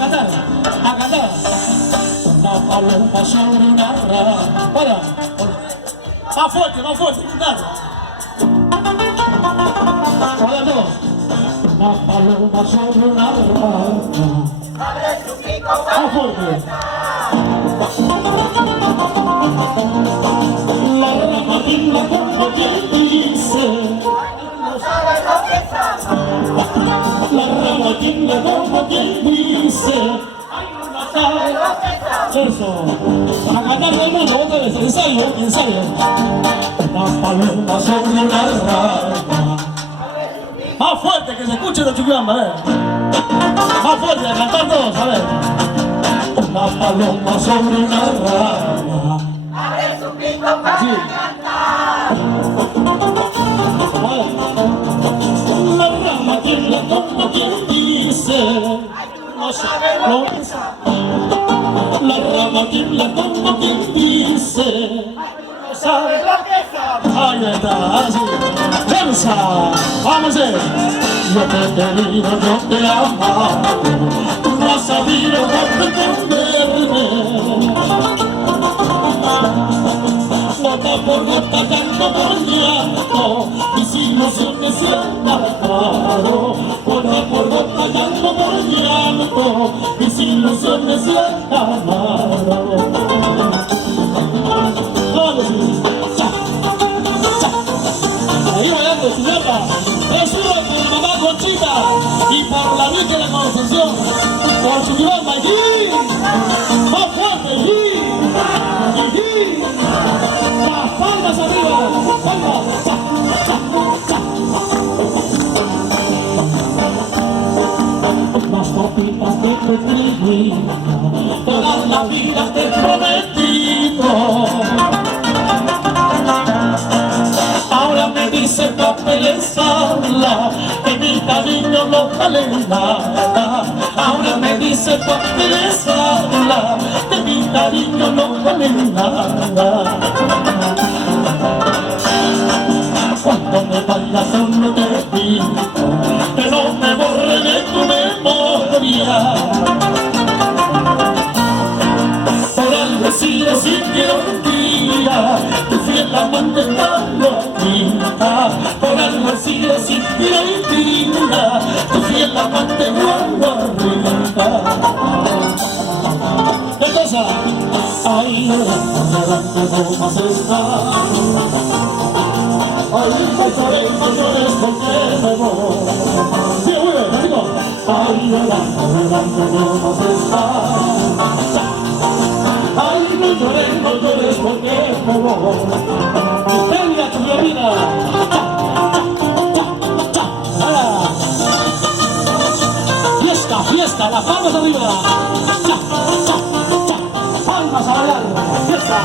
cantar, a cantar. Una paloma sobre una rama. Hola. Más fuerte, cantar. Hola todos. Una paloma sobre una rama. Más fuerte. La rama tiembla como quien dice. La rama tiembla como quien dice. Eso, para cantar todo el mundo, otra vez, ensayo. Una paloma sobre una rama. Más fuerte, que se escuche los Chuquibamba, a ver. Más fuerte, a cantar todos, a ver. Una paloma sobre una rama. Abre su pico para cantar. La rama tiembla como quien dice. No sabe lo que sabe. La rama tiembla como quien dice. No sabe lo que sabe. Ahí está, ahora sí. ¡Fuerza! ¡Vamos a ver! Yo te he querido, yo te he amado. Tú no has sabido entenderme. Gota por gota, llanto por llanto, mis ilusiones se han acabado. Gota por gota, llanto por llanto, mis ilusiones se han acabado. Ahí bailando, Chuquibamba. Es uno por la mamá Conchita y por la Virgen de la Concepción. Por Chuquibamba, ¡y! ¡Más fuerte, ¡y! Las palmas arriba, palmas, Las copitas que te escribí, todas las vidas te he prometido. Ahora me dice papeles habla, que mi cariño no vale nada. Ahora me dice papeles habla, que mi cariño no vale nada. Cuando me vayas solo te pido que no me borre de tu memoria. Por algo si quiero un día, tu fiel amante tan bonita. Por algo si quiero un día, tu fiel amante tan bonita. ¿Qué cosa? Ay, llorando más está. Ay, no llores porque me voy. Sí, muy bien, digo. Ay, llorando más está. Ay, no llores porque me voy. Venga, Chuquibambina. Fiesta, las palmas arriba. Palmas a bailar, fiesta.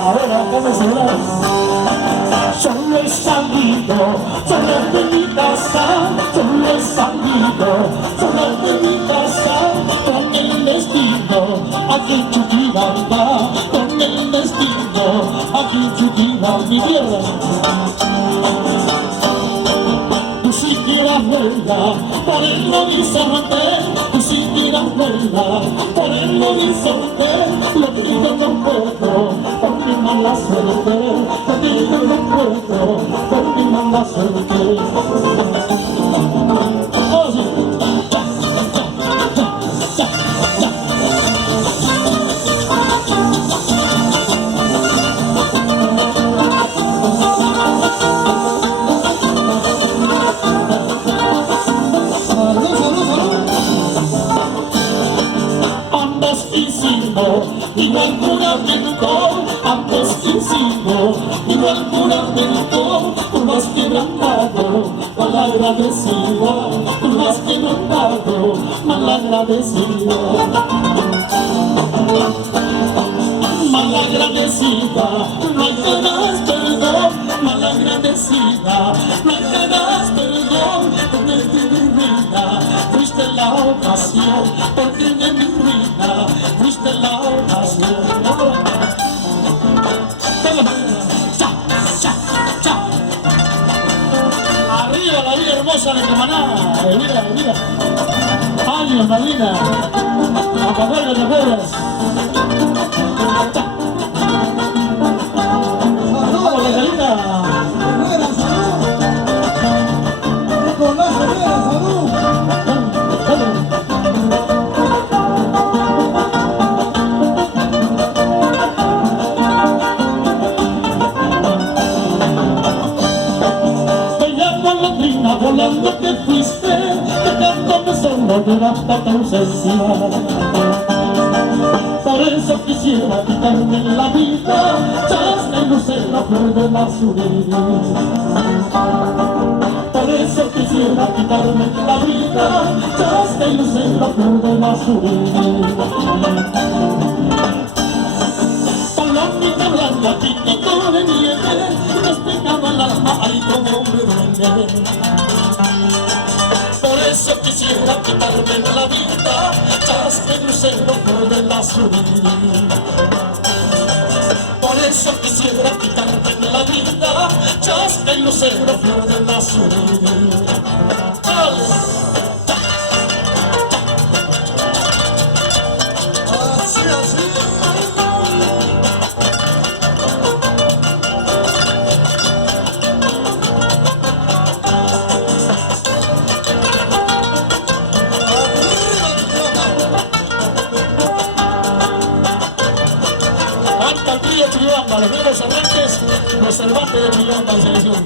A ver, ¿cómo se llama? Solo he salido, solo de mi casa, solo he salido, solo de mi casa, con el destino, aquí en Chuquibamba, con el destino, aquí en Chuquibamba, mi tierra. Tú si quieras verla, por el horizonte, tú si quieras verla, por el horizonte, lo que yo no puedo, por mi mala suerte, lo que yo no puedo, por mi mala suerte. Oh, sí. Igual juramento, ambos hicimos igual juramento. Tú lo has quebrantado, mal agradecida. Tú lo has quebrantado, mal agradecida. Mal agradecida, no hay ganas perdón. Mal agradecida, no hay ganas perdón. Porque de mi vida fuiste la ocasión, porque de mi vida fuiste la ocasión. Arriba la vida hermosa de Camaná, mira, mira. Gracias, Marlina. A favor de las mujeres. Vamos, Margarita. Herrera, salud. Nicolás Herrera, salud. Volando que fuiste, dejándome solo durante tu ausencia. Por eso quisiera quitarme la vida, chasca y lucero, flor de la azul. Por eso quisiera quitarme la vida, chasca y lucero, flor de la azul. Palomita blanca, típico de nieve, despegaba el alma, ay como me duele. Por eso quisiera quitarme la vida, chasca y lucero, flor de la azul. Por eso quisiera quitarme la vida, chasca y lucero, flor de la azul. Así, así. Canta el trío Triomba, los nuevos arranques, los Cervantes de Triomba en selección.